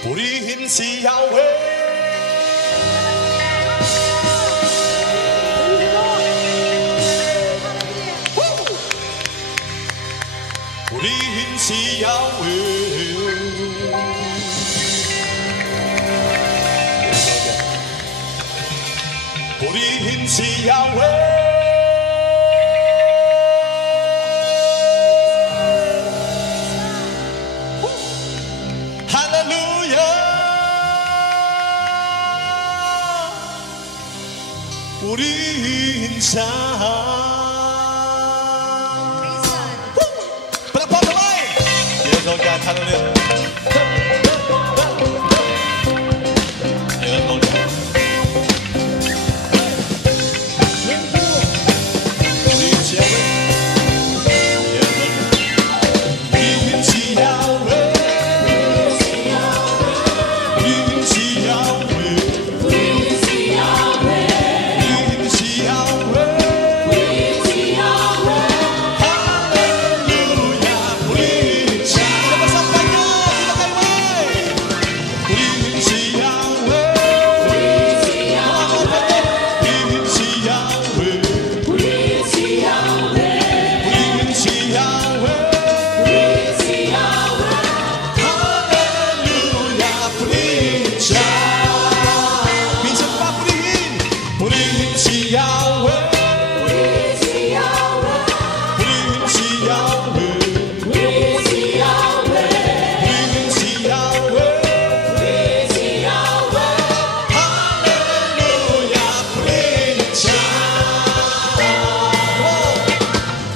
Purihin si Yahweh. Purihin si Yahweh. Purihin si Yahweh. Hallelujah. Purihin siya. Yes, Lord God, hallelujah. Yes, Lord God. Purihin si Yahweh. Yes, Lord God. Purihin si Yahweh. Purihin si Yahweh. Purihin si Yahweh. Purihin si Yahweh. Purihin si Yahweh. Hallelujah. Purihin siya. Labas ang kanya. Dito kay May. Purihin si Yahweh. Purihin si Yahweh. Purihin si Yahweh. Purihin si Yahweh. Purihin si Yahweh. Purihin si Yahweh. Hallelujah. Purihin siya. Minsan pa purihin. Purihin si Yahweh. Purihin si Yahweh. Purihin si Yahweh. Purihin si Yahweh. Purihin si Yahweh. Purihin si Yahweh. Hallelujah. Purihin siya.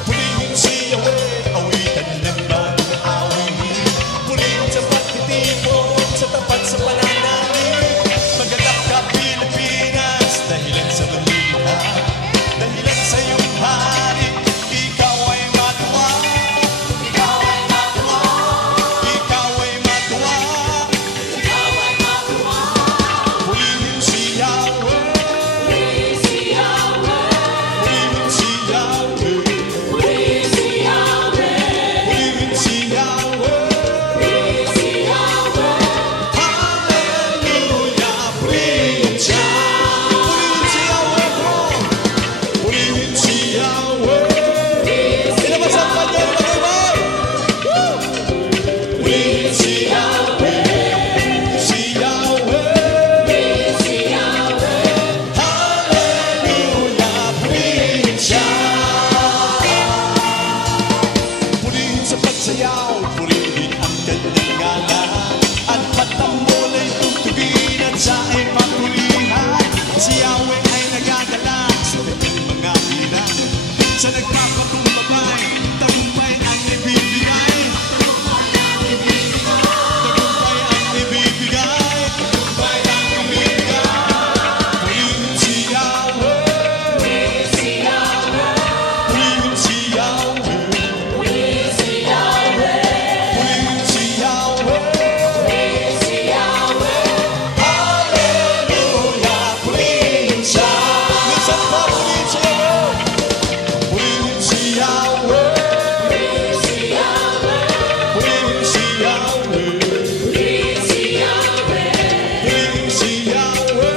Purihin si Yahweh. Awitan ng bagong awit. Purihin sa pagtitipon, sa tapat sa pananalig. Maganap ka Pilipinas, dahilan sa manliliha. Dahilan sa iyong hari, ikaw ay matuwa. Ikaw ay matuwa. Ikaw ay matuwa. Ikaw ay matuwa. Purihin si Yahweh. Purihin si Yahweh. Purihin si Yahweh. Purihin si Yahweh. Purihin si Yahweh. Purihin si Yahweh. Hallelujah. Purihin siya. Purihin si Yahweh mo. Purihin si Yahweh. Ilabas ang kanya ng magabay. Purihin si Yahweh. Si Yahweh. Si Yahweh. Hallelujah. Purihin siya. Purihin sa pagsayaw. Purihin ang kanyang ngalan. At patambol ay tugtugin at siya ay mapurihan. Si Yahweh ay nagagalak sa kanyang mga hirap. Sa nagpapakumbabay, tagumpay ang ibibigay. Tagumpay ang ibibigay. Tagumpay ang ibibigay. Tagumpay ang ibibigay. Purihin si Yahweh. Purihin si Yahweh. Purihin si Yahweh. Purihin si Yahweh. Purihin si Yahweh. Purihin si Yahweh. Hallelujah. Purihin siya. Minsan pa purihin si Yahweh. Purihin si Yahweh. Purihin si Yahweh. Purihin si Yahweh. Purihin si Yahweh. Purihin si Yahweh.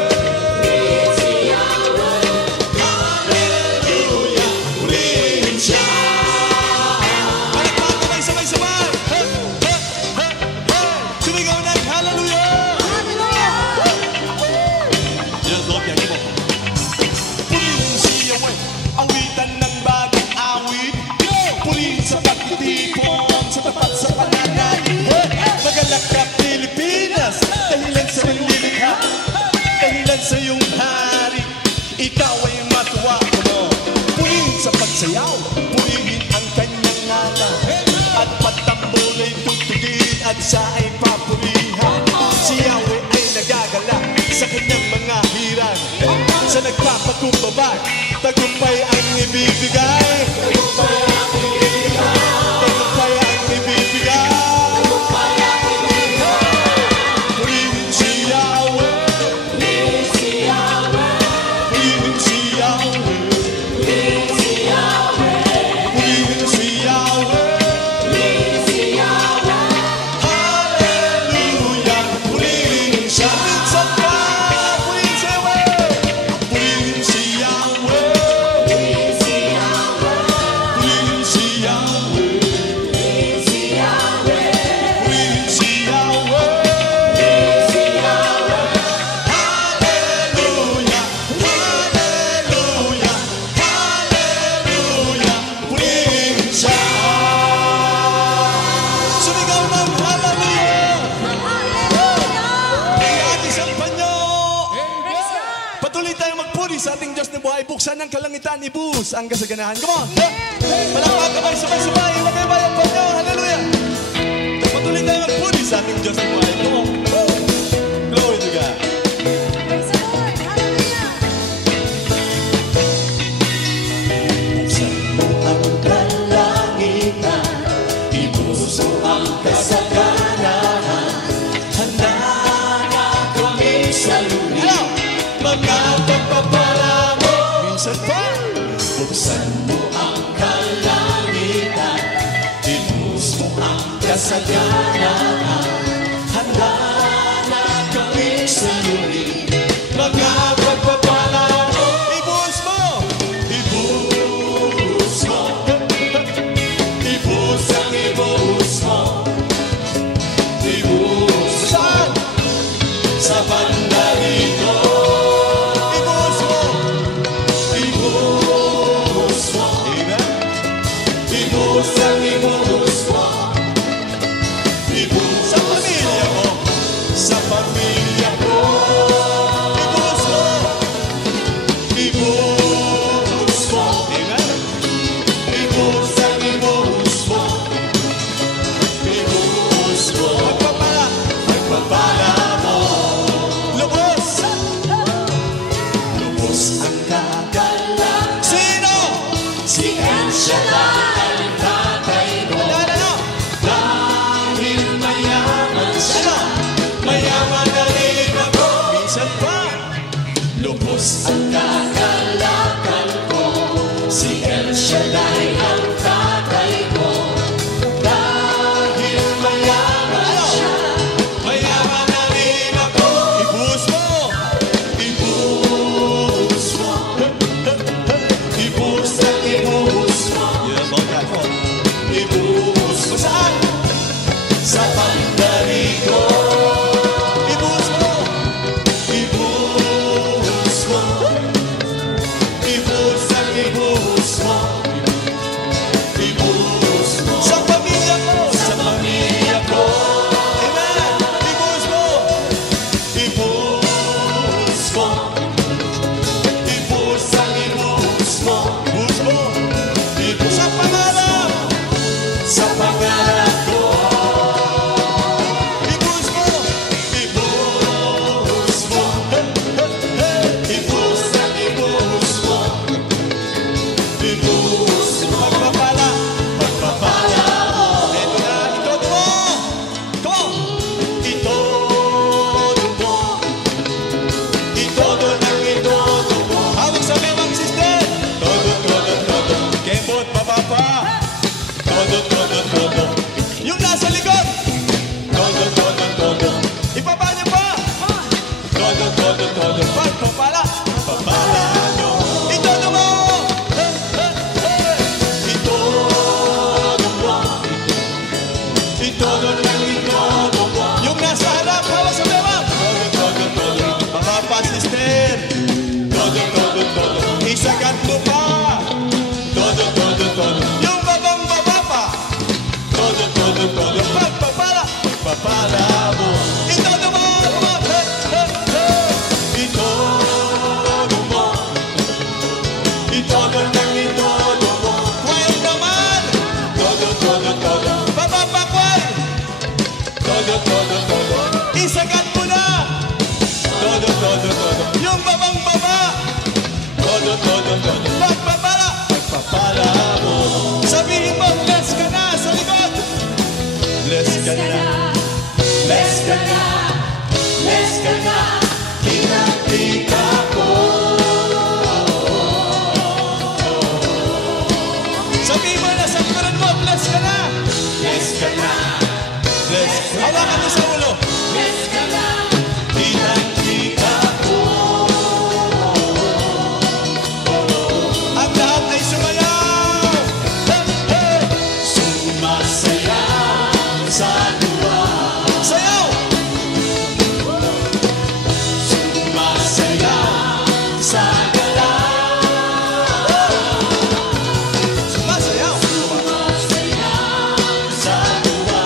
Purihin si Yahweh. Hallelujah. Purihin siya. Palakpakan ay sabay-sabay. Hey, hey, hey, hey. Sumigaw ng hallelujah. Yes, Lord, yan mo. Purihin si Yahweh, awitan ng bagong awit. Purihin sa pagtitipon, sa tapat sa pananalig. Magalak ka Pilipinas, dahilan sa manlilikha. Dahilan sa iyong hari, ikaw ay matuwa. Purihin sa pagsayaw, purihin ang kanyang ngalan. At patambol ay tugtugin at siya ay papurihan. Si Yahweh ay nagagalak sa kanyang mga hiran. Sa nagpapakumbabay, tagumpay ang ibibigay. Tagumpay ang ibibigay. Tagumpay ang ibibigay. Tagumpay ang ibibigay. Purihin si Yahweh. Purihin si Yahweh. Purihin si Yahweh. Purihin si Yahweh. Purihin si Yahweh. Purihin si Yahweh. Hallelujah. buhay. Buksan ng kalangitan, ibus ang kasaganahan. Come on! Palakpak kamay, sabay-sabay. Ilagay ba yung panyo? Hallelujah! Patuloy tayo magpuni sa ating Diyos ang buhay. Come on! Glory to God! Praise the Lord! Hallelujah! Buksan mo ang kalangitan, ibus mo ang kasaganahan. Handa na kami sa luli, mga pagpapala mo. Minsan pa, buksan mo ang kalangitan, ibus mo ang kasaganahan. Handa na kami sa luli, mga pagpapala mo. Ibus mo, ibus mo, ibus ang ibus mo, ibus saan? Sa banda rito. Ibus mo, ibus mo. Amen. Ibus ang ibus mo, ibus sa pamilya mo, sa pamilya ko. Ibus mo, ibus mo. Amen. Ibus ang ibus mo, ibus mo. Magpapala, magpapala mo. Lubos, lubos ang kagalang. Sino? Si El Shaddai, ang tatay ko. Ano? Dahil mayaman siya, mayaman na rin ako. Minsan pa, lubos ang kakalakan ko. Si El Shaddai, ang tatay ko. Dahil mayaman siya, mayaman na rin ako. Ibus mo, ibus mo, ibus ang ibus mo. Yes, all that for. Ibus mo saan? Sa pandari ko. Ibus mo, ibus mo, ibus ang ibus mo, ibus mo. Sa pamilya ko, sa pamilya ko. Amen. Ibus mo, ibus mo, ibus ang ibus mo, ibus mo, ibus sa pangarap, sa pangarap ko. Ibus mo, ibus mo, ibus ang ibus mo, ibus mo. Pagpapala, pagpapala mo. Ito na, itodo mo. Come on. Itodo mo. Itodo ng itodo mo. Hawak sa memang sister. Todo, todo, todo. Kembot, papapa. Todo, todo, todo. Yung nasa likod. Todo, todo, todo. Ibaba niyo pa. Todo, todo, todo. Pagpapala, pagpapala nyo. Itodo mo. Itodo mo. Itodo ng itodo mo. Yung nasa harap, hawak sa memang. Todo, todo, todo. Papapa, sister. Todo, todo, todo. Isagat mo pa. Todo, todo, todo. Yung babang babapa. Todo, todo, todo. Pagpapala, pagpapala mo. Itodo mo. Come on. Itodo mo. Itodo ng itodo mo. Choir naman. Todo, todo, todo. Babapa choir. Todo, todo, todo. Isagat mo na. Todo, todo, todo. Yung babang baba. Todo, todo, todo. Pagpapala, pagpapala mo. Sabihin mo, bless ka na sa likod. Bless ka na. Bless ka na. Bless ka na. Kinakita ko. Sabihin mo na sa likuran mo, bless ka na. Bless ka na. Bless. Hawakan mo sa ulo. Bless ka na. Kinakita ko. Ang lahat ay sumayaw. Hey, hey. Sumasayaw sa luwa. Sayaw. Sumasayaw sa galaw. Sumasayaw. Sumasayaw sa luwa.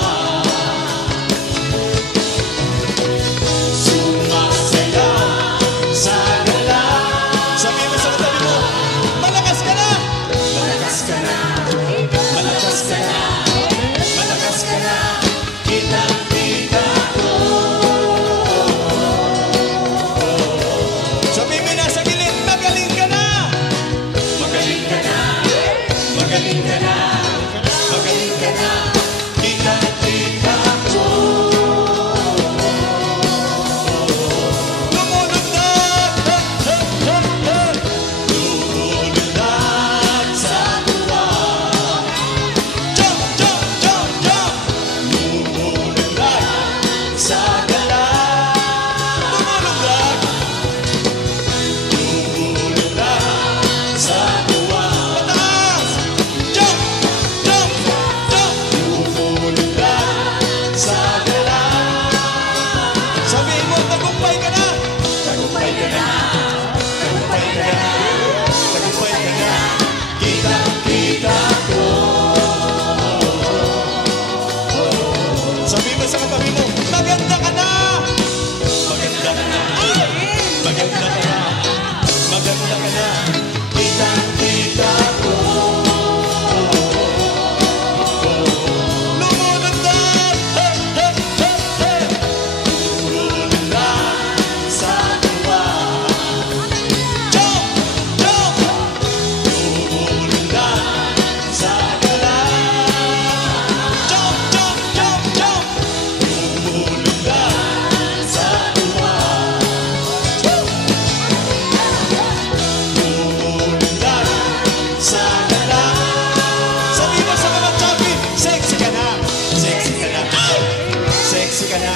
Sexy ka na.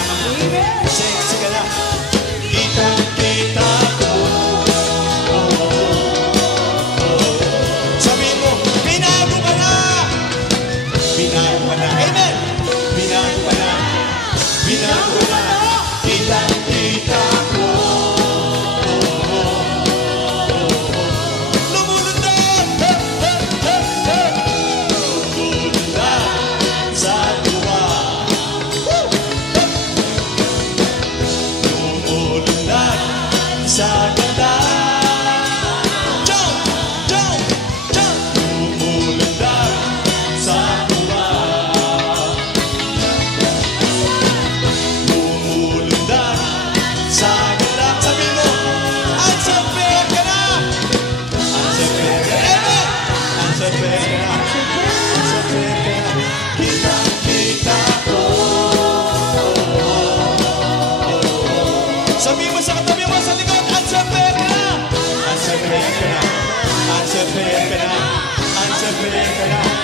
Sexy ka na. Kitang-kita ko. Sabihin mo, binago ka na. Binago ka na. Amen. Binago ka na. Binago ka na. Kitang-kita ko. Lumulundag. Lumulundag sa tuwa. Lumulundag sa ganda. Jump! Jump! Jump! Lumulundag sa tuwa. Lumulundag sa ganda. Sabi mo, unfair ka na! Unfair ka na! Unfair ka na! Unfair ka na! Kitang-kita ko. Sabi mo sa katabi mo sa likod, unfair ka na! Unfair ka na! Unfair ka na! Unfair ka na!